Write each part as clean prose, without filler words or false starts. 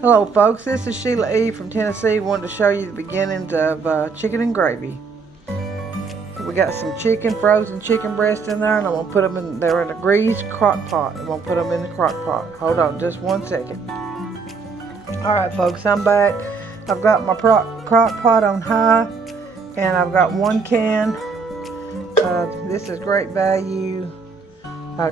Hello folks, this is Sheila E. from Tennessee. Wanted to show you the beginnings of chicken and gravy. We got some frozen chicken breast in there, and I'm going to put them in, they're in a greased crock pot. I'm going to put them in the crock pot. Hold on just 1 second. Alright folks, I'm back. I've got my crock pot on high, and I've got 1 can. This is great value.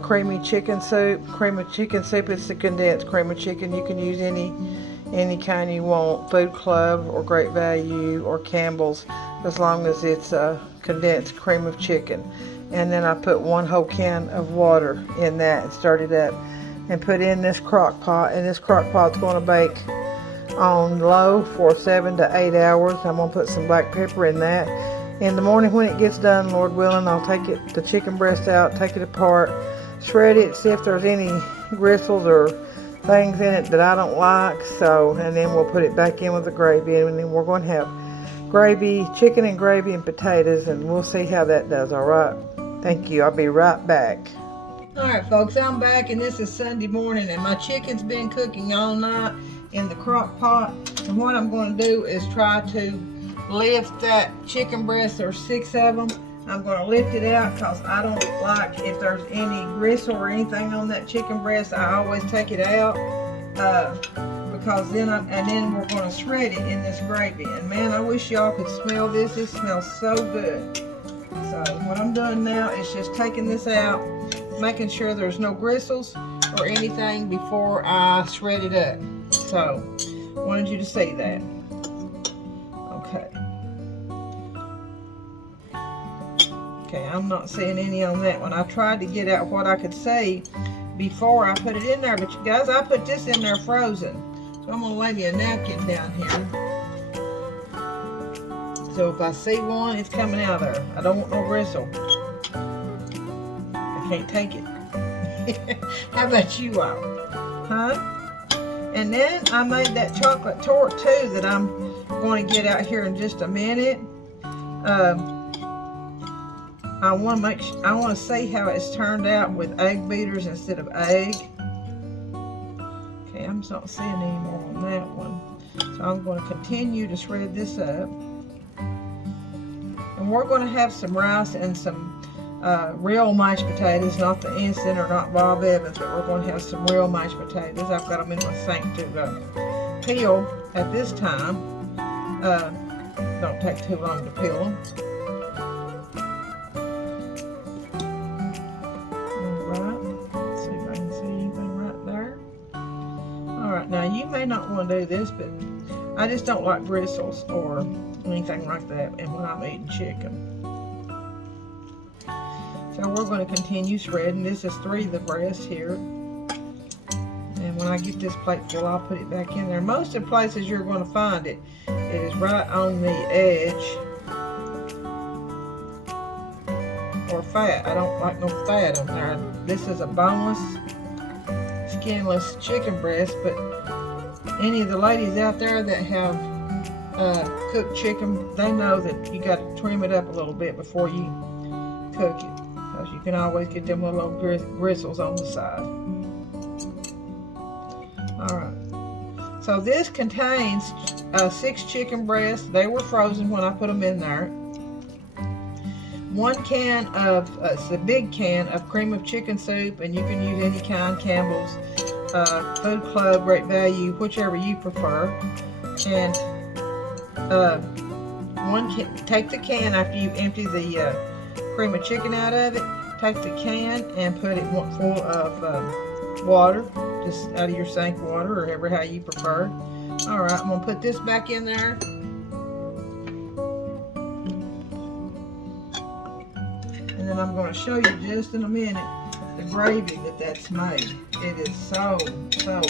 Creamy chicken soup. Cream of chicken soup is the condensed cream of chicken. You can use any kind you want, Food Club or Great Value or Campbell's, as long as it's a condensed cream of chicken. And then I put 1 whole can of water in that and stirred it up and put in this crock pot. And this crock pot's going to bake on low for 7 to 8 hours. I'm going to put some black pepper in that. In the morning when it gets done, Lord willing, I'll take the chicken breast out, take it apart, shred it, see if there's any gristles or things in it that I don't like. And then we'll put it back in with the gravy, and then we're going to have gravy, chicken and gravy and potatoes, and we'll see how that does. All right. Thank you. I'll be right back. All right, folks, I'm back, and this is Sunday morning, and my chicken's been cooking all night in the crock pot. And what I'm going to do is try to lift that chicken breast. There's 6 of them. I'm going to lift it out because I don't like if there's any gristle or anything on that chicken breast. I always take it out because then we're going to shred it in this gravy. And man, I wish y'all could smell this. It smells so good. So what I'm doing now is just taking this out, making sure there's no gristles or anything before I shred it up. So wanted you to see that. Okay, I'm not seeing any on that one. I tried to get out what I could see before I put it in there, but you guys, I put this in there frozen. So I'm gonna lay me a napkin down here. So if I see one, it's coming out there. I don't want no bristle. I can't take it. How about you all? Huh? And then I made that chocolate torte too that I'm going to get out here in just a minute. I want to see how it's turned out with egg beaters instead of egg. Okay, I'm not seeing any more on that one. So I'm going to continue to shred this up. And we're going to have some rice and some real mashed potatoes, not the instant or not Bob Evans, but we're going to have some real mashed potatoes. I've got them in my sink to peel at this time. Don't take too long to peel them. Now you may not want to do this, but I just don't like bristles or anything like that and when I'm eating chicken. So we're going to continue shredding. This is 3 of the breasts here. And when I get this plate full, I'll put it back in there. Most of the places you're going to find it is right on the edge or fat. I don't like no fat on there. This is a boneless, skinless chicken breast, but any of the ladies out there that have cooked chicken, they know that you got to trim it up a little bit before you cook it, because you can always get them little gristles on the side. Alright, so this contains 6 chicken breasts. They were frozen when I put them in there. 1 can of, it's a big can of cream of chicken soup, and you can use any kind, Campbell's, Food Club, Great Value, whichever you prefer. And take the can after you empty the cream of chicken out of it. Take the can and put it full of water, just out of your sink water, or however how you prefer. All right, I'm gonna put this back in there. And then I'm going to show you just in a minute the gravy that's made. It is so good. Get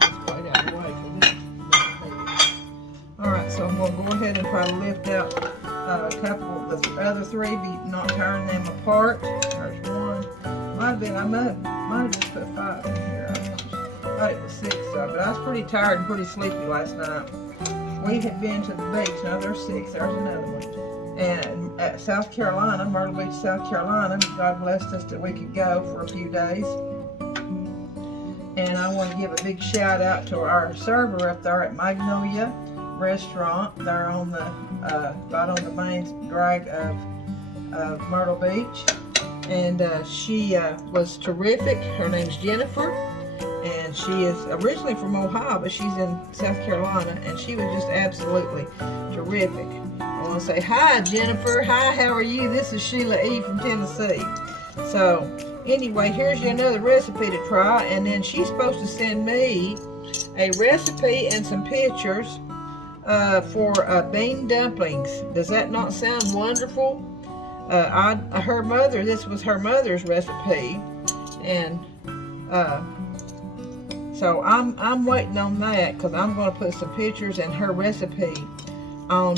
this plate out of the way for this. Alright, so I'm going to go ahead and try to lift out a couple of the other 3, not tearing them apart. There's 1. I might have just put 5 in here. I thought it was 6, but I was pretty tired and pretty sleepy last night. We had been to the beach. Now there's 6. There's another one. And at South Carolina, Myrtle Beach, South Carolina, God blessed us that we could go for a few days. And I want to give a big shout out to our server up there at Magnolia Restaurant. They're on the right on the main drag of Myrtle Beach. And she was terrific. Her name's Jennifer, and she is originally from Ohio, but she's in South Carolina, and she was just absolutely terrific. I want to say hi, Jennifer. Hi, how are you? This is Sheila E. from Tennessee. So anyway, here's another recipe to try, and then she's supposed to send me a recipe and some pictures for bean dumplings. Does that not sound wonderful? Her mother, this was her mother's recipe, and so I'm waiting on that, because I'm going to put some pictures and her recipe on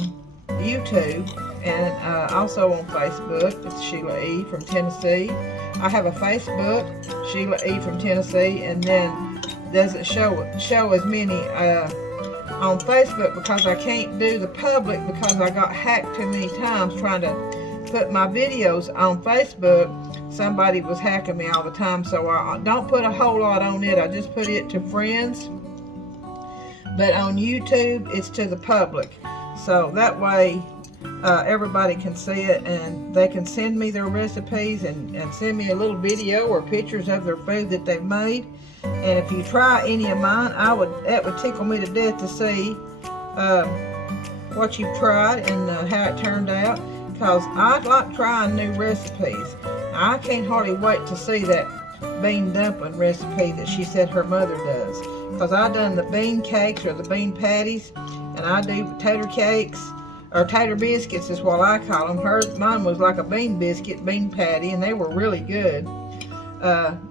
YouTube and also on Facebook. It's Sheila E. from Tennessee. I have a Facebook, Sheila E. from Tennessee, and then doesn't show as many on Facebook because I can't do the public because I got hacked too many times trying to put my videos on Facebook. Somebody was hacking me all the time, so I don't put a whole lot on it. I just put it to friends, but on YouTube it's to the public, so that way everybody can see it, and they can send me their recipes and send me a little video or pictures of their food that they've made. And if you try any of mine, that would tickle me to death to see what you've tried and how it turned out, because I like trying new recipes. I can't hardly wait to see that bean dumpling recipe that she said her mother does, because I done the bean cakes or the bean patties, and I do tater cakes, or tater biscuits is what I call them. Mine was like a bean biscuit, bean patty, and they were really good.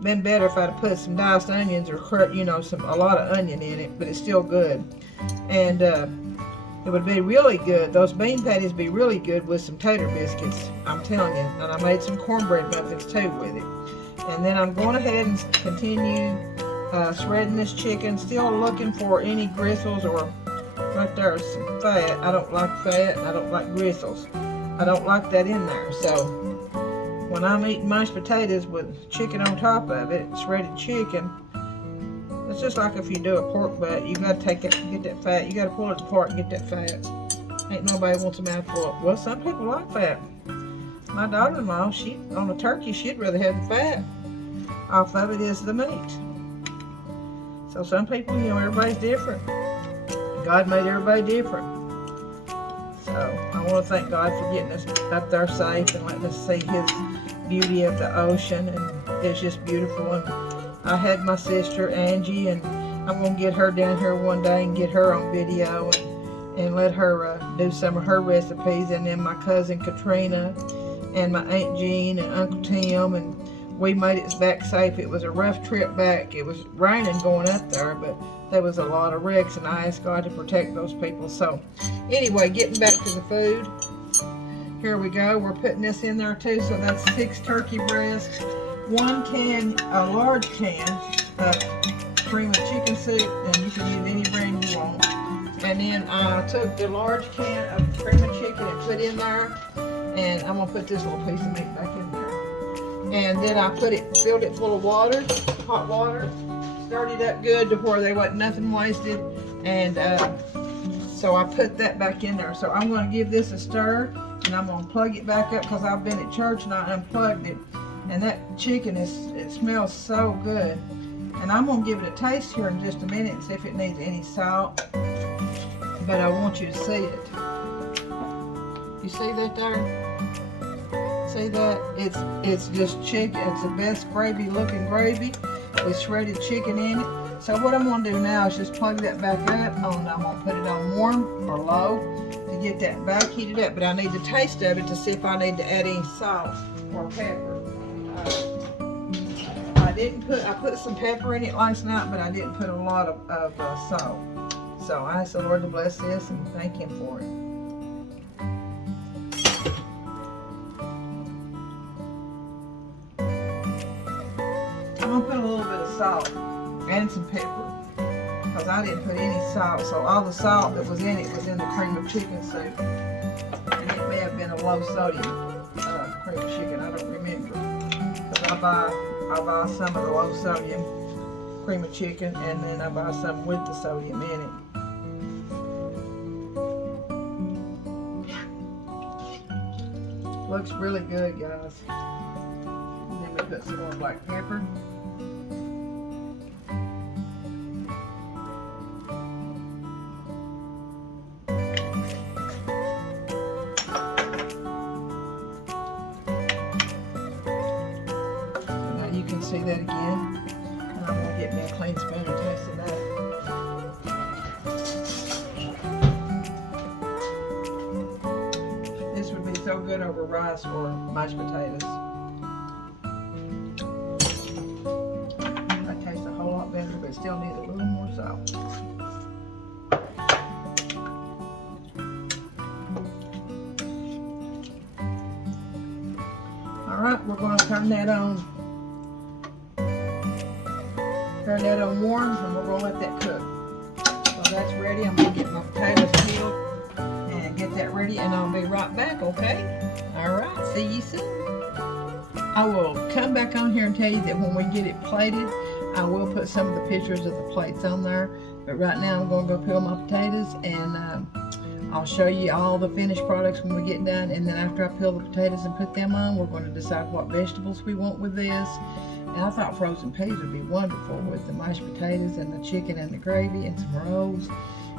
Been better if I'd have put some diced onions or a lot of onion in it, but it's still good. And it would be really good. Those bean patties would be really good with some tater biscuits, I'm telling you. And I made some cornbread muffins too with it. And then I'm going ahead and continue shredding this chicken, still looking for any gristles, or right there's some fat. I don't like fat, and I don't like gristles. I don't like that in there. So when I'm eating mashed potatoes with chicken on top of it, shredded chicken, it's just like if you do a pork butt. You gotta get that fat. You gotta pull it apart and get that fat. Ain't nobody wants a mouthful. Well, some people like fat. My daughter-in-law, on a turkey, she'd rather have the fat off of it as the meat. So some people, everybody's different. God made everybody different. So I want to thank God for getting us up there safe and letting us see His beauty of the ocean, and it's just beautiful. And I had my sister Angie, and I'm gonna get her down here one day and get her on video and let her do some of her recipes, and then my cousin Katrina and my Aunt Jean and Uncle Tim, and we made it back safe. It was a rough trip back. It was raining going up there, but there was a lot of wrecks, and I asked God to protect those people. So anyway, getting back to the food, here we go. We're putting this in there too. So that's 6 turkey breasts, 1 can, a large can of cream of chicken soup, and you can use any brand you want. And then I took the large can of cream of chicken and put in there, and I'm gonna put this little piece of meat back in there. And then I filled it full of water, hot water, stirred it up good to where there wasn't nothing wasted, and so I put that back in there. So I'm gonna give this a stir, and I'm gonna plug it back up, because I've been at church and I unplugged it. And that chicken it smells so good. And I'm gonna give it a taste here in just a minute and see if it needs any salt. But I want you to see it. You see that there? See that? It's just chicken. It's the best gravy looking gravy with shredded chicken in it. So what I'm gonna do now is just plug that back up. I'm gonna put it on warm or low to get that back heated up. But I need the taste of it to see if I need to add any salt or pepper. I put some pepper in it last night, but I didn't put a lot of salt. So I asked the Lord to bless this and thank Him for it. I'm gonna put a little bit of salt and some pepper, because I didn't put any salt. So all the salt that was in it was in the cream of chicken soup, and it may have been a low sodium cream of chicken. I don't remember, because I buy some of the low sodium cream of chicken, and then I buy some with the sodium in it. Looks really good, guys. And then we put some more black pepper. Now you can see that again. And I'm gonna get me a clean spoon and taste of that. So good over rice or mashed potatoes. That tastes a whole lot better, but still needs a little more salt. Alright, we're going to turn that on. Turn that on warm, and we're going to let that cook. So that's ready. I'm going to get my potatoes peeled and get that ready, and I'll be right back, okay? Alright, see you soon. I will come back on here and tell you that when we get it plated, I will put some of the pictures of the plates on there. But right now I'm going to go peel my potatoes, and I'll show you all the finished products when we get done. And then after I peel the potatoes and put them on, we're going to decide what vegetables we want with this. And I thought frozen peas would be wonderful with the mashed potatoes and the chicken and the gravy and some rolls.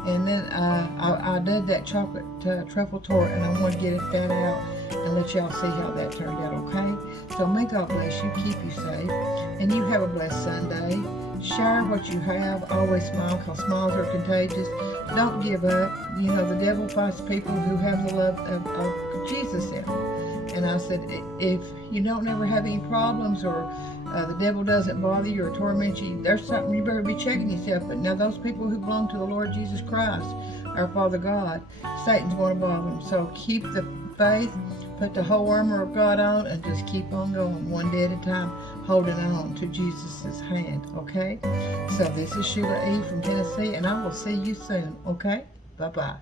And then I did that chocolate truffle tort, and I want to get that out and let y'all see how that turned out, okay? So may God bless you, keep you safe, and you have a blessed Sunday. Share what you have. Always smile, because smiles are contagious. Don't give up. You know, the devil fights people who have the love of Jesus in them. And I said, if you don't ever have any problems, or the devil doesn't bother you or torment you, there's something you better be checking yourself. But now those people who belong to the Lord Jesus Christ, our Father God, Satan's going to bother them. So keep the faith, put the whole armor of God on, and just keep on going one day at a time, holding on to Jesus' hand, okay? So this is Sheila E. from Tennessee, and I will see you soon, okay? Bye-bye.